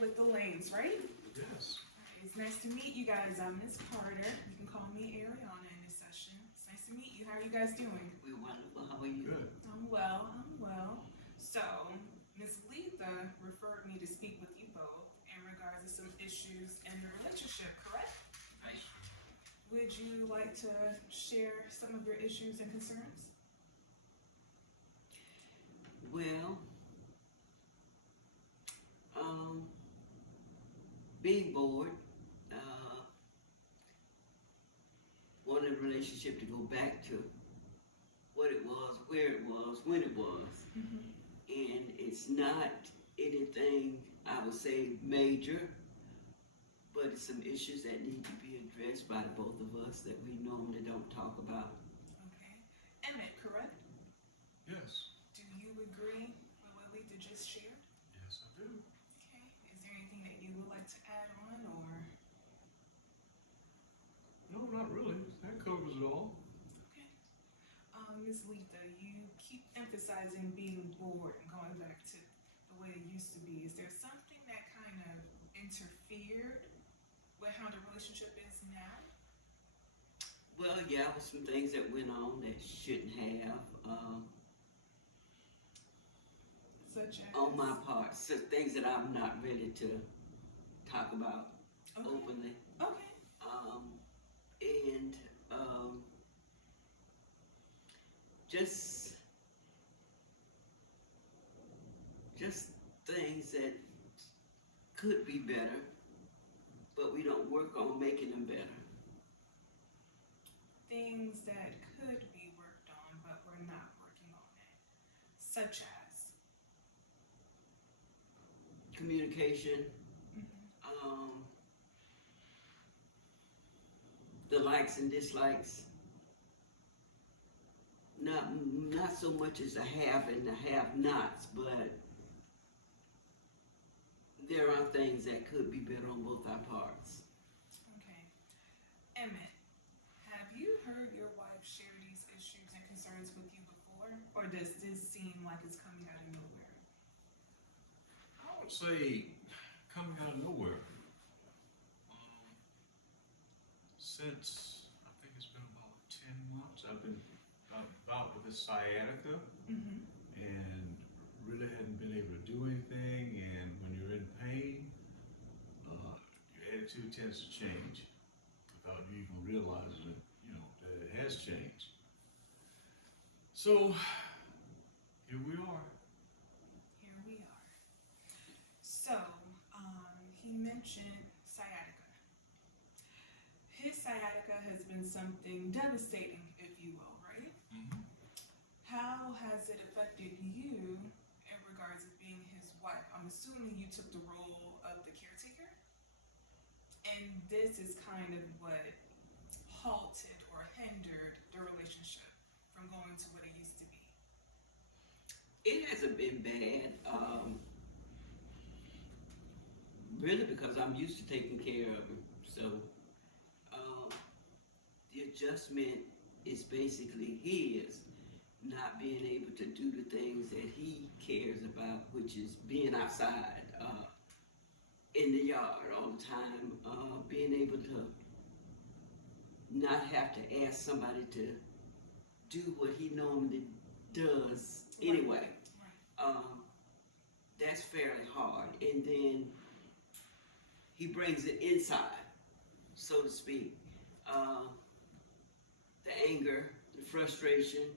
with the Lanes, right? Yes. It's nice to meet you guys. I'm Miss Carter. You can call me Ariana in this session. It's nice to meet you. How are you guys doing? We're wonderful. How are you? Good. I'm well. I'm well. So, Miss Letha referred me to speak with you both in regards to some issues in the relationship, correct? Right. Would you like to share some of your issues and concerns? Well, being bored, wanting a relationship to go back to what it was, where it was, when it was. And it's not anything, I would say, major, but it's some issues that need to be addressed by the both of us that we normally don't talk about. Okay. Emmett, correct? Yes. Do you agree with what Letha just shared? Yes, I do. Okay. Is there anything that you would like to add on, or? No, not really. That covers it all. Okay. Ms. Letha, you keep emphasizing being bored and going back to the way it used to be. Is there something that kind of interfered with how the relationship is now? Well, yeah, there was some things that went on that shouldn't have. Such as? On my part, so things that I'm not ready to talk about openly. Okay. And just things that could be better, but we don't work on making them better. Things that could be worked on, but we're not working on it. Such as? Communication, the likes and dislikes. Not so much as the have and the have-nots, but there are things that could be better on both our parts. Okay. Emmett, have you heard your wife share these issues and concerns with you before? Or does this seem like it's coming out of nowhere? I would say coming out of nowhere. Since I think it's been about 10 months, I've been about with this sciatica and really hadn't been able to do anything. And when you're in pain, your attitude tends to change without you even realizing it, that it has changed. So here we are. Here we are. So, he mentioned sciatica. His sciatica has been something devastating, if you will, right? How has it affected you in regards of being his wife? I'm assuming you took the role of the caretaker? And this is kind of what halted or hindered the relationship from going to what it used to be. It hasn't been bad, really, because I'm used to taking care of him. So the adjustment is basically his not being able to do the things that he cares about, which is being outside, in the yard all the time, being able to not have to ask somebody to do what he normally does anyway. Right. That's fairly hard. And then he brings it inside, so to speak. The anger, the frustration,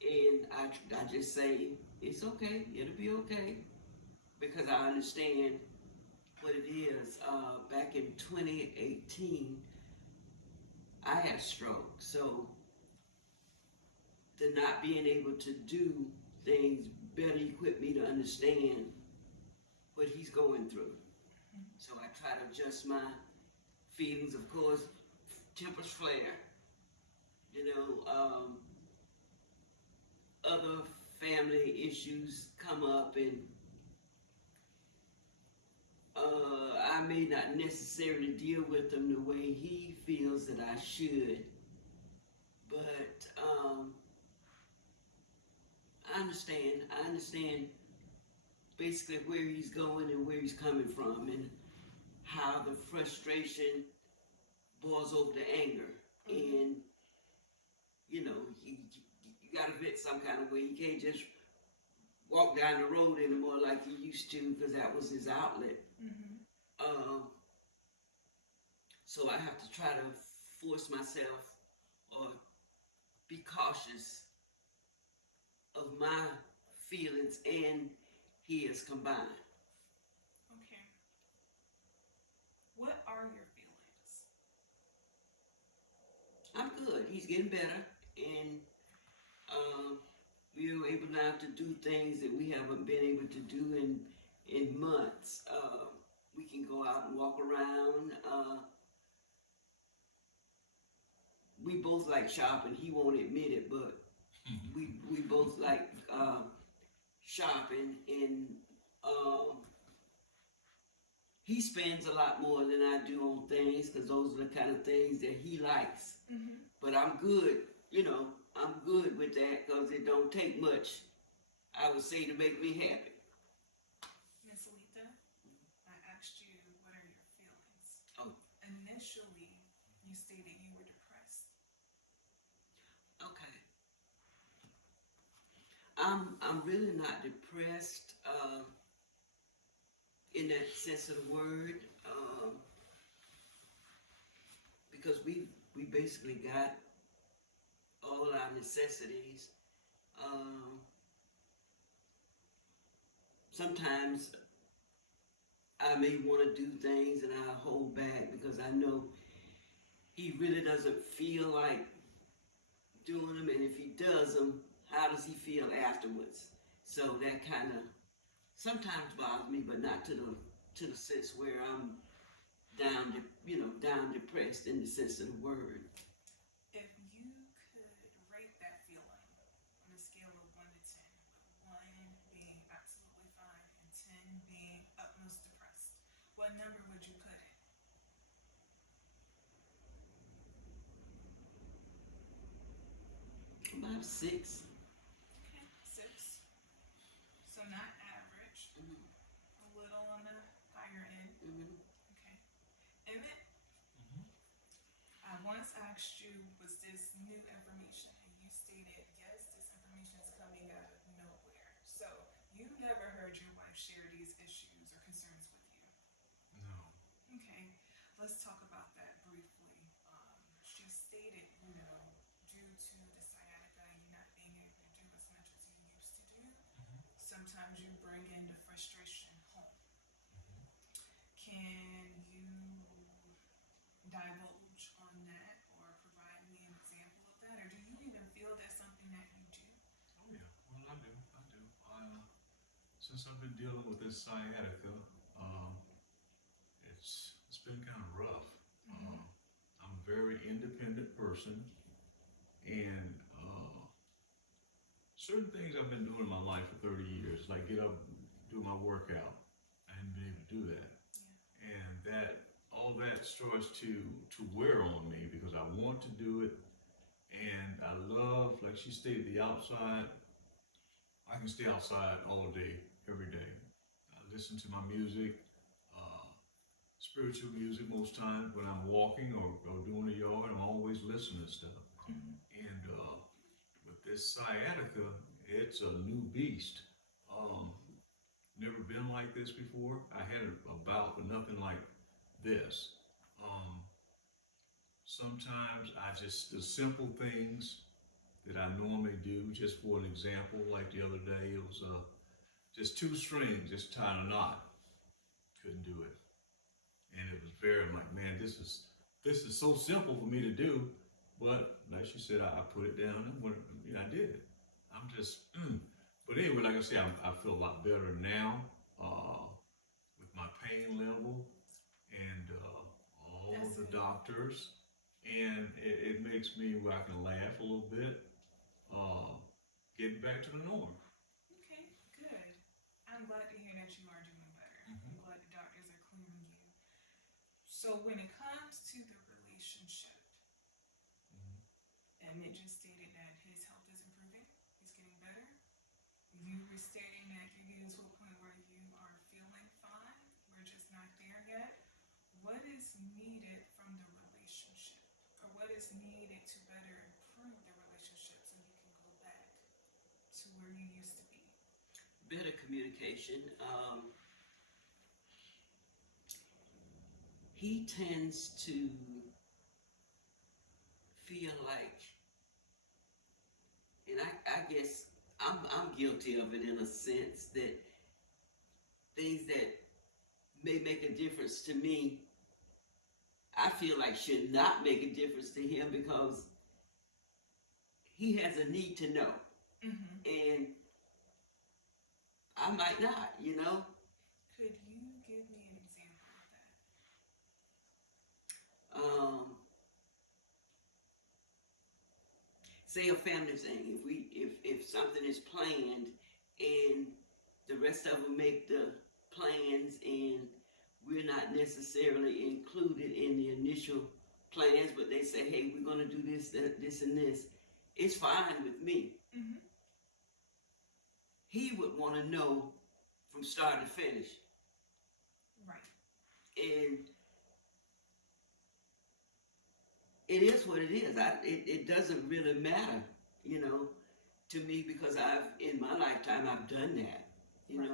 and I just say, it's okay, it'll be okay, because I understand what it is. Back in 2018, I had a stroke, so the not being able to do things better equipped me to understand what he's going through. So I try to adjust my feelings. Of course, tempers flare. Other family issues come up, and I may not necessarily deal with them the way he feels that I should, but I understand basically where he's going and where he's coming from, and how the frustration boils over to anger. And you know, you gotta vent some kind of way. You can't just walk down the road anymore like you used to, because that was his outlet. So I have to try to force myself or be cautious of my feelings and his combined. Okay. What are your feelings? I'm good. He's getting better, and we are able now to do things that we haven't been able to do in months. We can go out and walk around. We both like shopping. He won't admit it, but we both like shopping, and he spends a lot more than I do on things, because those are the kind of things that he likes. But I'm good, I'm good with that, because it don't take much, I would say, to make me happy. Miss Alita, I asked you, what are your feelings? Oh. Initially, you stated you were depressed. Okay. I'm really not depressed in that sense of the word, because we basically got all our necessities. Sometimes I may want to do things and I hold back because I know he really doesn't feel like doing them, and if he does them, how does he feel afterwards? So that kind of sometimes bothers me, but not to the sense where I'm down depressed in the sense of the word. If you could rate that feeling on a scale of 1 to 10, with 1 being absolutely fine and 10 being utmost depressed, what number would you put it? About 6. Okay, 6. So not average. A little on the higher end. Okay. Emmett, I once asked you, was this new information? And you stated, yes, this information is coming out of nowhere. So you never heard your wife share these issues or concerns with you. No. Okay, let's talk about that briefly. She stated, due to the sciatica, you not being able to do as much as you used to do, sometimes you bring in the frustration home. Can you divulge on that or provide me an example of that? Or do you even feel that's something that you do? Oh yeah, well I do. Since I've been dealing with this sciatica, it's been kind of rough. I'm a very independent person, and certain things I've been doing in my life for 30 years, like get up, do my workout. I hadn't been able to do that, and all that starts to wear on me because I want to do it, and I love, like she stated, the outside. I can stay outside all day, every day. I listen to my music, spiritual music most times when I'm walking or doing the yard. I'm always listening to stuff. And with this sciatica, it's a new beast. Never been like this before. I had a bout, but nothing like this. Sometimes the simple things that I normally do, just for an example, like the other day, it was just 2 strings, just tying a knot. Couldn't do it. And it was I'm like, man, this is so simple for me to do, but like she said, I put it down and I did it. I'm just, but anyway, like I said, I feel a lot better now with my pain level and all That's the it. doctors, and it makes me where I can laugh a little bit, getting back to the norm. Okay, good. I'm glad to hear that you are doing better. I'm glad the doctors are clearing you. So when it comes to the relationship, Emmett just stated that his health is improving. He's getting better. You were stating that you're getting to a point where you needed from the relationship, or what is needed to better improve the relationship so you can go back to where you used to be? Better communication. He tends to feel like, and I guess I'm guilty of it in a sense, that things that may make a difference to me, I feel like should not make a difference to him because he has a need to know. Mm-hmm. And I might not, Could you give me an example of that? Say a family thing. If something is planned and the rest of them make the plans and we're not necessarily included in the initial plans, but they say, hey, we're going to do this, this, and this, it's fine with me. Mm-hmm. He would want to know from start to finish. Right. And it is what it is. It doesn't really matter, to me, because in my lifetime, I've done that. Right.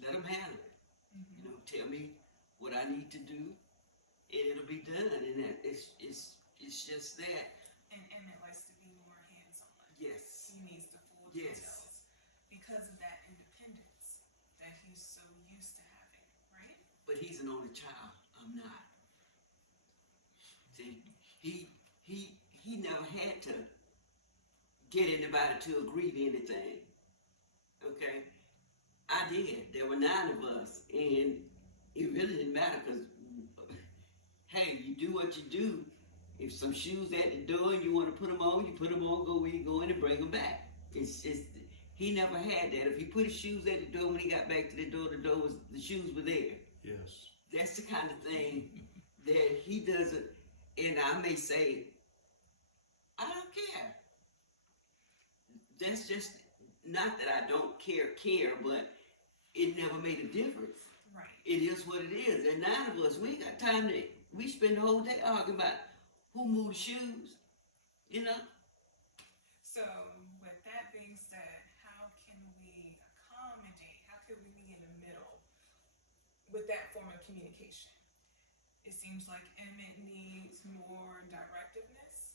Let them handle it. Mm-hmm. Tell me what I need to do, and it'll be done. And it's just that. And Emmett likes to be more hands-on. Yes. He needs the full Yes. details because of that independence that he's so used to having, right? But he's an only child. I'm not. See, he never had to get anybody to agree to anything. Okay? I did. There were 9 of us, and it really didn't matter because, hey, you do what you do. If some shoes at the door and you want to put them on, you put them on, go where you go in and bring them back. It's just, he never had that. If he put his shoes at the door, when he got back to the door the shoes were there. Yes. That's the kind of thing that he doesn't, and I may say, I don't care. That's just, not that I don't care, but it never made a difference. Right. It is what it is. And 9 of us, we ain't got time we spend the whole day arguing about who moved the shoes, So, with that being said, how can we accommodate, how can we be in the middle with that form of communication? It seems like Emmett needs more directiveness,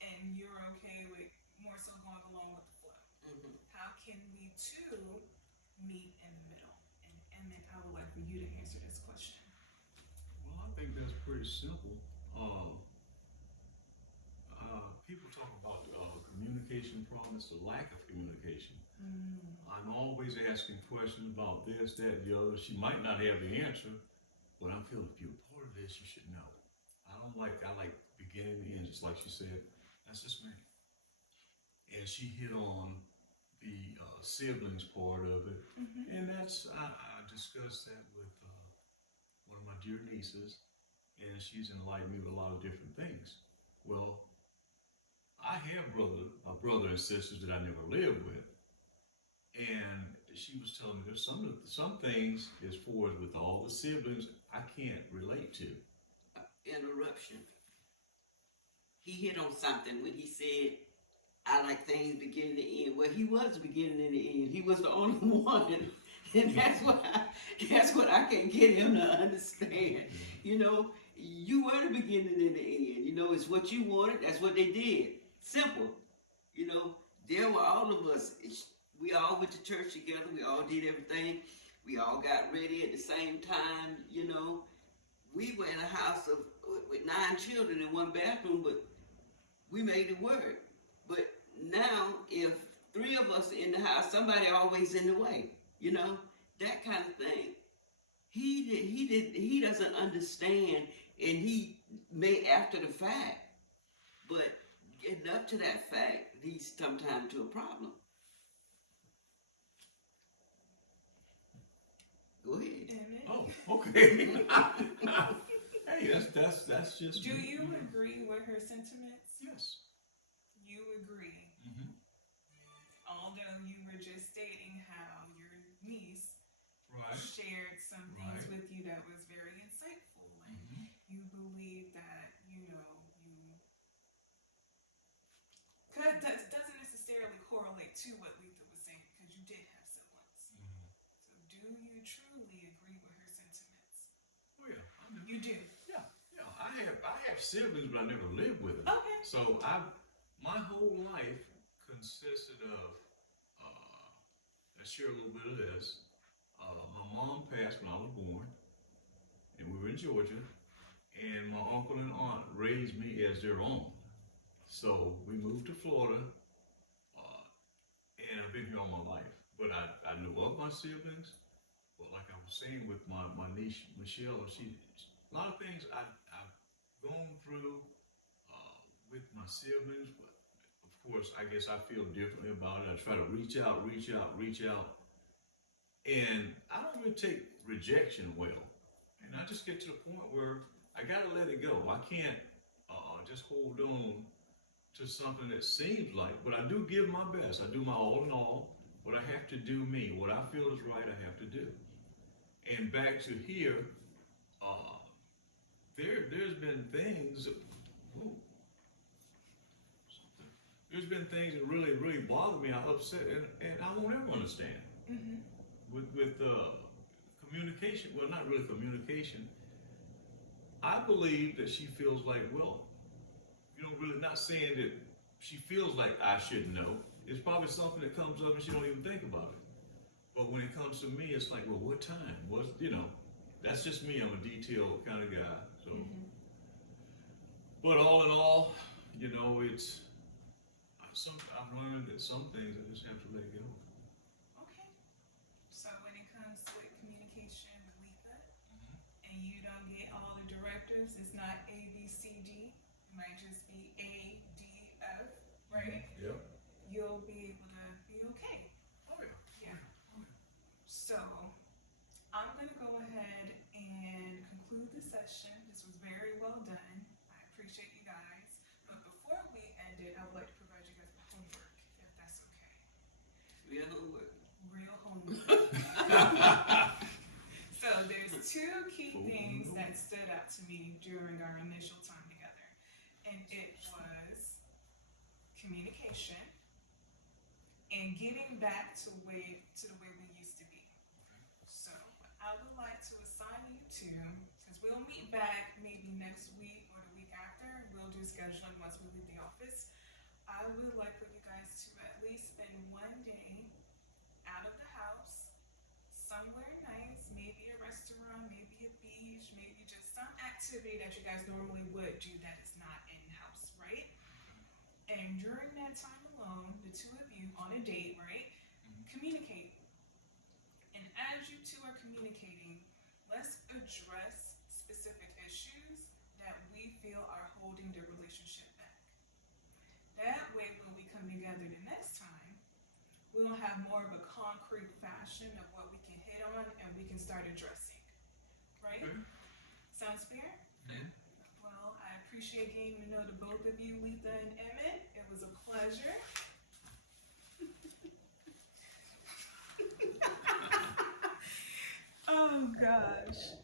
and you're okay with more so going along with the flow. Mm-hmm. How can we two meet in the middle? And Emmett, I would like for you to answer this question. Well, I think that's pretty simple. People talk about communication problems, the lack of communication. I'm always asking questions about this, that, the other. She might not have the answer, but I feel if you're part of this, you should know. I like beginning and end, just like she said. That's just me. And she hit on the siblings part of it, and that's I discussed that with one of my dear nieces, and she's enlightened me with a lot of different things. Well, I have brother and sisters that I never lived with, and she was telling me there's some things as far as with all the siblings I can't relate to. Interruption. He hit on something when he said, I like things beginning to end. Well, he was beginning and the end. He was the only one. And that's what I can get him to understand. You were the beginning and the end. It's what you wanted. That's what they did. Simple. There were all of us. We all went to church together. We all did everything. We all got ready at the same time. We were in a house with 9 children in one bathroom, but we made it work. But now, if 3 of us are in the house, somebody always in the way. That kind of thing. He doesn't understand, and he may after the fact, but getting up to that fact leads sometimes to a problem. Go ahead. Emmett? Oh, okay. Hey, that's just. Do you agree with her sentiments? Yes. You agree. Mm-hmm. Although you were just stating how your niece Right. shared some things Right. with you that was very insightful, and Mm-hmm. you believe that, cause that doesn't necessarily correlate to what Letha was saying because you did have siblings. Mhm. So do you truly agree with her sentiments? Oh yeah, I do. You do. Yeah. I have siblings, but I never lived with them. Okay. So my whole life consisted of. I share a little bit of this. My mom passed when I was born, and we were in Georgia. And my uncle and aunt raised me as their own. So we moved to Florida, and I've been here all my life. But I knew of my siblings. But like I was saying with my niece Michelle, a lot of things I've gone through with my siblings. But of course, I guess I feel differently about it. I try to reach out. And I don't really take rejection well. And I just get to the point where I gotta let it go. I can't just hold on to something that seems like, but I do give my best. I do my all in all. What I have to do, me. What I feel is right, I have to do. And back to here, uh, there's been things. Ooh, something. There's been things that really bother me. I upset, and I won't ever understand. Mm-hmm. With communication. Well, not really communication. I believe that she feels like, well, really not saying that she feels like I should know. It's probably something that comes up and she don't even think about it. But when it comes to me, it's like, well, what time? That's just me. I'm a detailed kind of guy. So, but all in all, I've learned that some things I just have to let go. Okay. So when it comes with communication with Letha, and you don't get all the directives, it's not A, B, C, D. It might just be A, D, F, right? Yep. You'll be able to be okay. Oh yeah. Yeah. So I'm gonna go ahead and conclude the session. This was very well done. I appreciate you guys. But before we end it, I would like to provide you guys with homework, if that's okay. Real homework. Real homework. So there's two key things that stood out to me during our initial time together. And it was communication and getting back to the way we used to be. So what I would like to assign you to, because we'll meet back maybe next week or the week after, we'll do scheduling once we leave the office. I would like for you guys to at least spend one day out of the house, somewhere nice, maybe a restaurant, maybe a beach, maybe just some activity that you guys normally would do that is not in-house, right? And during that time alone, the two of you on a date, right, communicate. And as you two are communicating, let's address specific issues that we feel are holding the relationship back. That way, when we come together the next time, we'll have more of a concrete fashion of what we can hit on and we can start addressing. Right? Okay. Sounds fair? Yeah. Well, I appreciate getting to know the both of you, Letha and Emmett. It was a pleasure. Oh gosh.